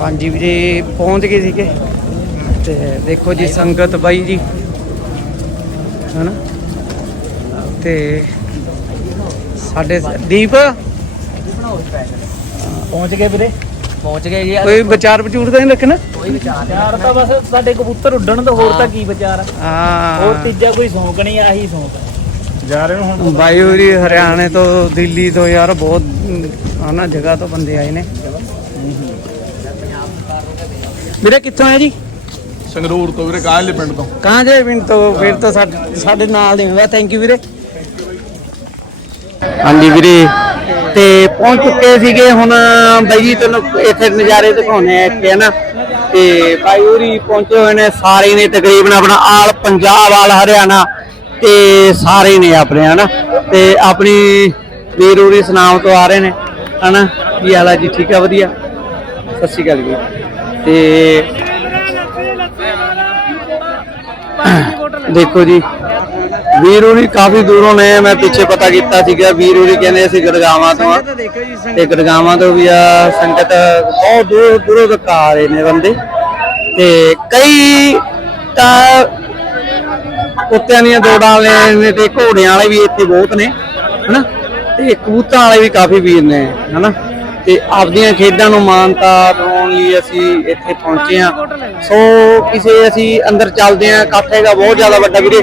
ਹਾਂਜੀ ਵੀਰੇ ਪਹੁੰਚ ਗਏ ਸੀਗੇ। ਤੇ ਦੇਖੋ ਜੀ ਸੰਗਤ ਬਾਈ ਜੀ। ਹਨਾ? ਤੇ ਸਾਡੇ ਦੀਪ? ਪਹੁੰਚ ਗਏ ਵੀਰੇ। ਪਹੁੰਚ ਗਏ ਜੀ। ਕੋਈ ਵਿਚਾਰ ਵਿਚੂਰ ਤਾਂ ਨਹੀਂ ਰੱਖਣਾ? ਕੋਈ ਵਿਚਾਰ ਯਾਰ ਤਾਂ ਬਸ ਸਾਡੇ ਕਬੂਤਰ ਉੱਡਣ ਤੋਂ ਹੋਰ ਤਾਂ ਕੀ ਵਿਚਾਰ ਆ? ਹੋਰ ਹਾਂ ਤੀਜਾ ਕੋਈ ਸ਼ੌਂਕ ਨਹੀਂ ਆਹੀ ਸ਼ੌਂਕ। ਜਾ ਰਹੇ ਨੂੰ ਹੁਣ? ਬਾਈ ਹੋਰੀ ਹਰਿਆਣੇ ਤੋਂ ਦਿੱਲੀ ਤੋਂ ਯਾਰ ਬਹੁਤ ਹਨਾ ਜਗ੍ਹਾ ਤੋਂ ਬੰਦੇ ਆਏ ਨੇ। ਵੀਰੇ ਕਿੱਥੋਂ ਆਏ ਜੀ? ਸੰਗਰੂਰ ਤੋਂ ਵੀਰੇ ਕਾਹਲੇ ਪਿੰਡ ਤੋਂ। ਕਹਾਂ ਜੇ ਪਿੰਡ ਤੋਂ ਫਿਰ ਤਾਂ ਸਾਡੇ ਸਾਡੇ ਨਾਲ ਦੇ ਹੋਇਆ ਥੈਂਕ ਯੂ ਵੀਰੇ। ਹਾਂਜੀ ਵੀਰੇ ਤੇ ਪਹੁੰਚ ਚੁੱਕੇ ਸੀਗੇ ਹੁਣ ਬਾਈ ਜੀ ਤੁਹਾਨੂੰ ਇੱਥੇ ਨਜ਼ਾਰੇ ਦਿਖਾਉਣੇ ਆ ਇੱਥੇ ਹਨਾ। ਤੇ ਬਾਈ ਹੋਰੀ ਪਹੁੰਚੇ ਹੋਏ ਨੇ ਸਾਰੇ ਨੇ ਤਕਰੀਬਨ ਆਪਣਾ ਆਲ ਪੰਜਾਬ ਆਲ ਹਰਿਆਣਾ ਤੇ ਸਾਰੇ ਨੇ ਆਪਣੇ ਹਨਾ। ਤੇ ਆਪਣੀ ਵੀਰ ਹੋਰੀ ਸੁਨਾਮ ਤੋਂ ਆ ਰਹੇ ਨੇ ਹਨਾ। ਕੀ ਹਾਲ ਆ ਜੀ? ਠੀਕ ਆ ਵਧੀਆ? ਸਤਿ ਸ਼੍ਰੀ ਅਕਾਲ ਜੀ। ਤੇ ਦੇਖੋ ਜੀ ਵੀਰ ਹੋਰੀ ਕਾਫੀ ਦੂਰੋਂ ਨੇ ਮੈਂ ਪਿੱਛੇ ਪਤਾ ਕੀਤਾ ਸੀਗਾ ਵੀਰ ਹੋਰੀ ਕਹਿੰਦੇ ਅਸੀਂ ਗੜਗਾਵਾਂ ਤੋਂ ਆ। ਤੇ ਗੜਗਾਵਾਂ ਤੋਂ ਵੀ ਆ ਸੰਗਤ ਬਹੁਤ ਦੂਰ ਦੂਰੋਂ ਤੱਕ ਆ ਰਹੇ ਨੇ ਬੰਦੇ। ਤੇ ਕਈ ਤਾਂ ਕੁੱਤਿਆਂ ਦੀਆਂ ਦੌੜਾਂ ਵਾਲੇ ਨੇ ਤੇ ਘੋੜਿਆਂ ਵਾਲੇ ਵੀ ਇੱਥੇ ਬਹੁਤ ਨੇ ਹਨਾ? ਤੇ ਕਬੂਤਰਾਂ ਵਾਲੇ ਵੀ ਕਾਫੀ ਵੀਰ ਨੇ ਹਨਾ? ਤੇ ਆਪਦੀਆਂ ਖੇਡਾਂ ਨੂੰ ਮਾਨਤਾ ਦਿਵਾਉਣ ਲਈ ਅਸੀਂ ਇੱਥੇ ਪਹੁੰਚੇ ਆ ਸੋ ਕਿਸੇ ਅਸੀਂ ਅੰਦਰ ਚੱਲਦੇ ਆ ਇਕੱਠ ਹੈਗਾ, ਬਹੁਤ ਜ਼ਿਆਦਾ ਵੱਡਾ ਵੀਰੇ।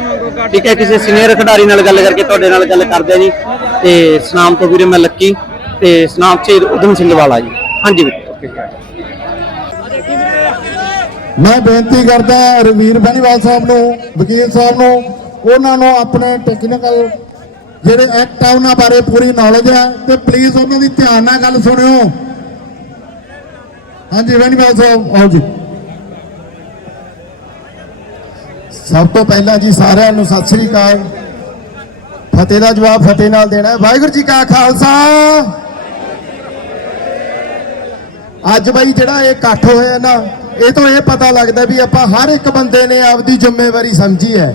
ਠੀਕ ਹੈ, ਕਿਸੇ ਸੀਨੀਅਰ ਖਿਡਾਰੀ ਨਾਲ ਗੱਲ ਕਰਕੇ ਤੁਹਾਡੇ ਨਾਲ ਗੱਲ ਕਰਦੇ ਆ ਜੀ। ਤੇ ਸਨਾਮ ਤੋਂ ਵੀਰੇ ਮੈਂ ਲੱਕੀ, ਤੇ ਸਨਾਮ ਸ਼ਹੀਦ ਉਦਮ ਸਿੰਘ ਵਾਲਾ ਜੀ। ਹਾਂਜੀ ਵੀਰੇ। ਮੈਂ ਬੇਨਤੀ ਕਰਦਾ ਰਵੀਰ ਬੈਨੀਵਾਲ ਸਾਹਿਬ ਨੂੰ, ਵਕੀਲ ਸਾਹਿਬ ਨੂੰ, ਉਹਨਾਂ ਨੂੰ ਆਪਣੇ ਟੈਕਨੀਕਲ ਜਿਹੜੇ ਐਕਟ ਆ, ਉਹਨਾਂ ਬਾਰੇ ਪੂਰੀ ਨੌਲੇਜ ਹੈ ਤੇ ਪਲੀਜ਼ ਉਹਨਾਂ ਦੀ ਧਿਆਨ ਨਾਲ ਗੱਲ ਸੁਣਿਓ। ਹਾਂਜੀ ਬੈਨੀਵਾਲ ਸਾਹਿਬ ਆਓ ਜੀ। ਸਭ ਤੋਂ ਪਹਿਲਾਂ ਜੀ ਸਾਰਿਆਂ ਨੂੰ ਸਤਿ ਸ੍ਰੀ ਅਕਾਲ। ਫਤਿਹ ਦਾ ਜਵਾਬ ਫਤਿਹ ਨਾਲ ਦੇਣਾ ਹੈ। ਵਾਹਿਗੁਰੂ ਜੀ ਕਾ ਖਾਲਸਾ। ਅੱਜ ਬਾਈ ਜਿਹੜਾ ਇਹ ਇਕੱਠ ਹੋਇਆ ਨਾ, ਇਹ ਤੋਂ ਇਹ ਪਤਾ ਲੱਗਦਾ ਵੀ ਆਪਾਂ ਹਰ ਇੱਕ ਬੰਦੇ ਨੇ ਆਪਦੀ ਜ਼ਿੰਮੇਵਾਰੀ ਸਮਝੀ ਹੈ।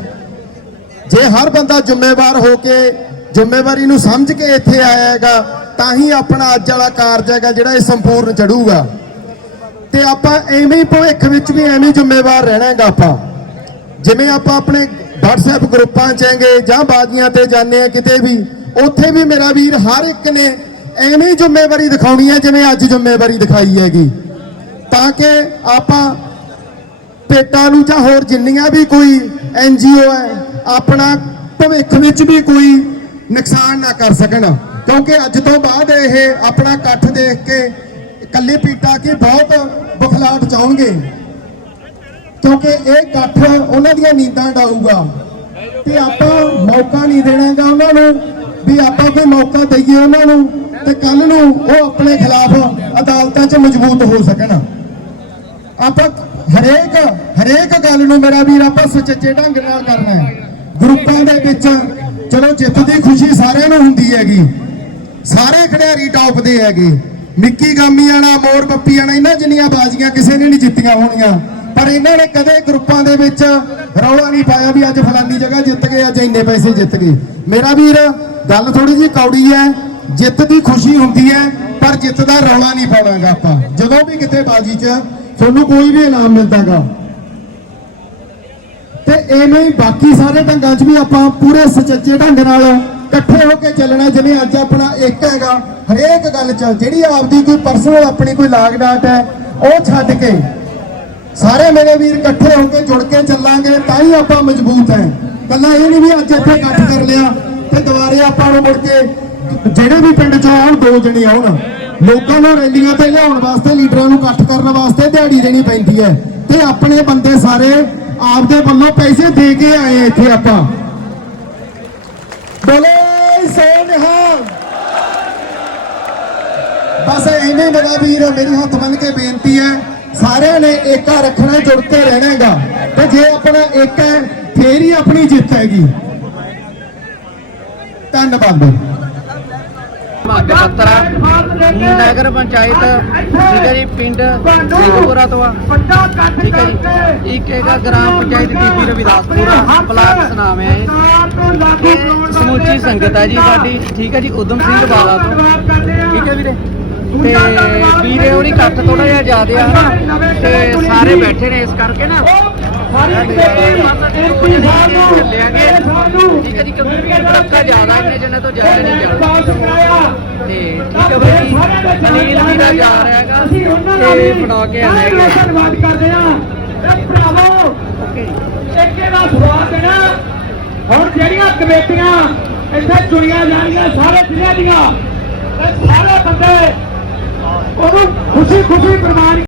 ਜੇ ਹਰ ਬੰਦਾ ਜ਼ਿੰਮੇਵਾਰ ਹੋ ਕੇ ਜ਼ਿੰਮੇਵਾਰੀ ਨੂੰ ਸਮਝ ਕੇ ਇੱਥੇ ਆਇਆ ਹੈਗਾ, ਤਾਂ ਹੀ ਆਪਣਾ ਅੱਜ ਵਾਲਾ ਕਾਰਜ ਹੈਗਾ ਜਿਹੜਾ ਇਹ ਸੰਪੂਰਨ ਚੜੂਗਾ। ਤੇ ਆਪਾਂ ਐਵੇਂ ਹੀ ਭਵਿੱਖ ਵਿੱਚ ਵੀ ਐਵੇਂ ਜ਼ਿੰਮੇਵਾਰ ਰਹਿਣਾ ਹੈਗਾ ਆਪਾਂ। ਜਿਵੇਂ ਆਪਾਂ ਆਪਣੇ WhatsApp ਗਰੁੱਪਾਂ ਚ ਹੈਗੇ ਜਾਂ ਬਾਜ਼ੀਆਂ ਤੇ ਜਾਂਦੇ ਆ ਕਿਤੇ ਵੀ, ਉੱਥੇ ਵੀ ਮੇਰਾ ਵੀਰ ਹਰ ਇੱਕ ਨੇ ਐਵੇਂ ਹੀ ਜ਼ਿੰਮੇਵਾਰੀ ਦਿਖਾਉਣੀ ਹੈ ਜਿਵੇਂ ਅੱਜ ਜ਼ਿੰਮੇਵਾਰੀ ਦਿਖਾਈ ਹੈਗੀ। ਤਾਂ ਕਿ ਆਪਾਂ ਪੇਟਾਂ ਨੂੰ ਜਾਂ ਹੋਰ ਜਿੰਨੀਆਂ ਵੀ ਕੋਈ ਐਨਜੀਓ ਹੈ, ਆਪਣਾ ਭਵਿੱਖ ਵਿੱਚ ਵੀ ਕੋਈ ਨੁਕਸਾਨ ਨਾ ਕਰ ਸਕਣ। ਕਿਉਂਕਿ ਅੱਜ ਤੋਂ ਬਾਅਦ ਇਹ ਆਪਣਾ ਇਕੱਠ ਦੇਖ ਕੇ ਇਕੱਲੀ ਪੀਟਾ ਕੀ ਬਹੁਤ ਬਖਲਾਟ ਚਾਹਣਗੇ ਕਿਉਂਕਿ ਇਹ ਇਕੱਠ ਉਹਨਾਂ ਦੀਆਂ ਨੀਂਦਾਂ ਡਾਊਗਾ। ਤੇ ਆਪਾਂ ਮੌਕਾ ਨਹੀਂ ਦੇਣਾਗਾ ਉਹਨਾਂ ਨੂੰ, ਵੀ ਆਪਾਂ ਕੋਈ ਮੌਕਾ ਦਈਏ ਉਹਨਾਂ ਨੂੰ, ਤੇ ਕੱਲ ਨੂੰ ਉਹ ਆਪਣੇ ਖਿਲਾਫ ਅਦਾਲਤਾਂ 'ਚ ਮਜ਼ਬੂਤ ਹੋ ਸਕਣ। ਆਪਾਂ ਹਰੇਕ ਹਰੇਕ ਗੱਲ ਨੂੰ ਮੇਰਾ ਵੀਰ, ਆਪਾਂ ਸੁਚੱਜੇ ਢੰਗ ਨਾਲ ਕਰਨਾ ਹੈ। ਗਰੁੱਪਾਂ ਦੇ ਵਿੱਚ ਚਲੋ ਜਿੱਤ ਦੀ ਖੁਸ਼ੀ ਸਾਰਿਆਂ ਨੂੰ ਹੁੰਦੀ ਹੈਗੀ। ਸਾਰੇ ਖਿਡਾਰੀ ਟੌਪ ਦੇ ਹੈਗੇ। ਮਿੱਕੀ ਗਾਮੀਆਣਾ ਮੋਰ ਪੱਪੀਆਣਾ ਇਹਨਾਂ ਜਿੰਨੀਆਂ ਬਾਜ਼ੀਆਂ ਕਿਸੇ ਨੇ ਨਹੀਂ ਜਿੱਤੀਆਂ ਹੋਣੀਆਂ। ਪਰ ਇਹਨਾਂ ਨੇ ਕਦੇ ਗਰੁੱਪਾਂ ਦੇ ਵਿੱਚ ਰੌਲਾ ਨਹੀਂ ਪਾਇਆ ਵੀ ਅੱਜ ਫਲਾਨੀ ਜਗ੍ਹਾ ਜਿੱਤ ਗਏ, ਅੱਜ ਇੰਨੇ ਪੈਸੇ ਜਿੱਤ ਗਏ। ਮੇਰਾ ਵੀਰ, ਗੱਲ ਥੋੜੀ ਜਿਹੀ ਕੌੜੀ ਹੈ। ਜਿੱਤ ਦੀ ਖੁਸ਼ੀ ਹੁੰਦੀ ਹੈ, ਪਰ ਜਿੱਤ ਦਾ ਰੌਲਾ ਨਹੀਂ ਪਾਵਾਂਗਾ ਆਪਾਂ। ਜਦੋਂ ਵੀ ਕਿਤੇ ਬਾਜ਼ੀ 'ਚ ਤੁਹਾਨੂੰ ਕੋਈ ਵੀ ਇਨਾਮ ਮਿਲਦਾਗਾ ਤੇ ਐਵੇਂ ਹੀ ਬਾਕੀ ਸਾਰੇ ਢੰਗਾਂ 'ਚ ਵੀ ਆਪਾਂ ਪੂਰੇ ਸੁਚੱਜੇ ਢੰਗ ਨਾਲ ਇਕੱਠੇ ਹੋ ਕੇ ਚੱਲਣਾ ਜਿਵੇਂ ਅੱਜ ਆਪਣਾ ਇੱਕ ਹੈਗਾ, ਹਰੇਕ ਗੱਲ 'ਚ ਜਿਹੜੀ ਆਪਦੀ ਕੋਈ ਪਰਸਨਲ ਆਪਣੀ ਕੋਈ ਲਾਗ ਡਾਟ ਹੈ, ਉਹ ਛੱਡ ਕੇ ਸਾਰੇ ਮੇਰੇ ਵੀਰ ਇਕੱਠੇ ਹੋ ਕੇ ਜੁੜ ਕੇ ਚੱਲਾਂਗੇ, ਤਾਂ ਹੀ ਆਪਾਂ ਮਜ਼ਬੂਤ ਹੈ। ਕੱਲਾ ਇਹ ਨਹੀਂ ਵੀ ਅੱਜ ਇੱਥੇ ਇਕੱਠ ਕਰ ਲਿਆ ਤੇ ਦੁਬਾਰੇ ਆਪਾਂ ਨੂੰ ਮੁੜ ਕੇ ਜਿਹੜੇ ਵੀ ਪਿੰਡ 'ਚ ਆਉਣ, ਦੋ ਜਣੇ ਆਉਣ। ਲੋਕਾਂ ਨੂੰ ਰੈਲੀਆਂ ਤੇ ਲਿਆਉਣ ਵਾਸਤੇ, ਲੀਡਰਾਂ ਨੂੰ ਇਕੱਠ ਕਰਨ ਵਾਸਤੇ ਦਿਹਾੜੀ ਦੇਣੀ ਪੈਂਦੀ ਹੈ। ਤੇ ਆਪਣੇ ਬੰਦੇ ਸਾਰੇ ਆਪਦੇ ਵੱਲੋਂ ਪੈਸੇ ਦੇ ਕੇ ਆਏ ਇੱਥੇ ਆਪਾਂ। ਬੋਲੇ ਸੋ ਬਸ ਐਵੇਂ ਮੇਰਾ ਵੀਰ ਮੇਰੀ ਹੱਥ ਬੰਨ ਕੇ ਬੇਨਤੀ ਹੈ, ਸਾਰਿਆਂ ਨੇ ਏਕਾ ਰੱਖਣਾ ਜੁੜ ਕੇ ਰਹਿਣਾਗਾ ਤੇ ਜੇ ਆਪਣਾ ਏਕਾ ਹੈ, ਫੇਰ ਹੀ ਆਪਣੀ ਜਿੱਤ ਹੈਗੀ। ਧੰਨਵਾਦ। ਮੱਧ ਪੱਤਰਾ ਨਗਰ ਪੰਚਾਇਤ, ਠੀਕ ਹੈ ਜੀ, ਪਿੰਡ ਸਿੰਘਪੁਰਾ ਤੋਂ ਆ। ਠੀਕ ਹੈ ਜੀ। ਇੱਕ ਹੈਗਾ ਗ੍ਰਾਮ ਪੰਚਾਇਤ ਟੀਪੀ ਰਵਿਦਾਸਪੁਰਾ, ਬਲਾਕ ਸਨਾਮ ਹੈ ਸਮੁੱਚੀ ਸੰਗਤ ਹੈ ਜੀ ਸਾਡੀ। ਠੀਕ ਹੈ ਜੀ ਉਦਮ ਸਿੰਘ ਬਾਲਾ ਤੋਂ। ਠੀਕ ਹੈ ਵੀਰੇ। ਤੇ ਵੀਰੇ ਉਹ ਨਹੀਂ ਇਕੱਠ ਥੋੜਾ ਜਿਹਾ ਜ਼ਿਆਦਾ ਆ ਤੇ ਸਾਰੇ ਬੈਠੇ ਨੇ ਇਸ ਕਰਕੇ ਨਾ। ਚੱਲਿਆਗੇ ਠੀਕ ਹੈ ਜੀ ਕਿਉਂਕਿ ਬੜਕਾ ਜ਼ਿਆਦਾ ਇਹਨੇ ਜਿੰਨੇ ਤੋਂ ਜ਼ਿਆਦਾ ਨਹੀਂ ਜਾਣਾ ਤੇ ਠੀਕ ਹੈ ਬਾਈ ਜੀ ਅਨੀਲ ਵੀ ਦਾ ਜਾ ਰਿਹਾ ਹੈਗਾ ਤੇ ਫੜਾ ਕੇ ਆਏਗਾ ਧੰਨਵਾਦ ਕਰਦੇ ਆ। ਇਹ ਭਰਾਵੋ ਇੱਕੇ ਦਾ ਸਵਾਲ ਦੇਣਾ ਹੁਣ ਜਿਹੜੀਆਂ ਕਮੇਟੀਆਂ ਇੱਥੇ ਚੁਣੀਆਂ ਜਾਣਗੀਆਂ ਸਾਰੇ ਜ਼ਿਲ੍ਹਿਆਂ ਦੀਆਂ ਸਾਰੇ ਬੰਦੇ ਉਹਨੂੰ ਖੁਸ਼ੀ ਖੁਸ਼ੀ ਪ੍ਰਮਾਣ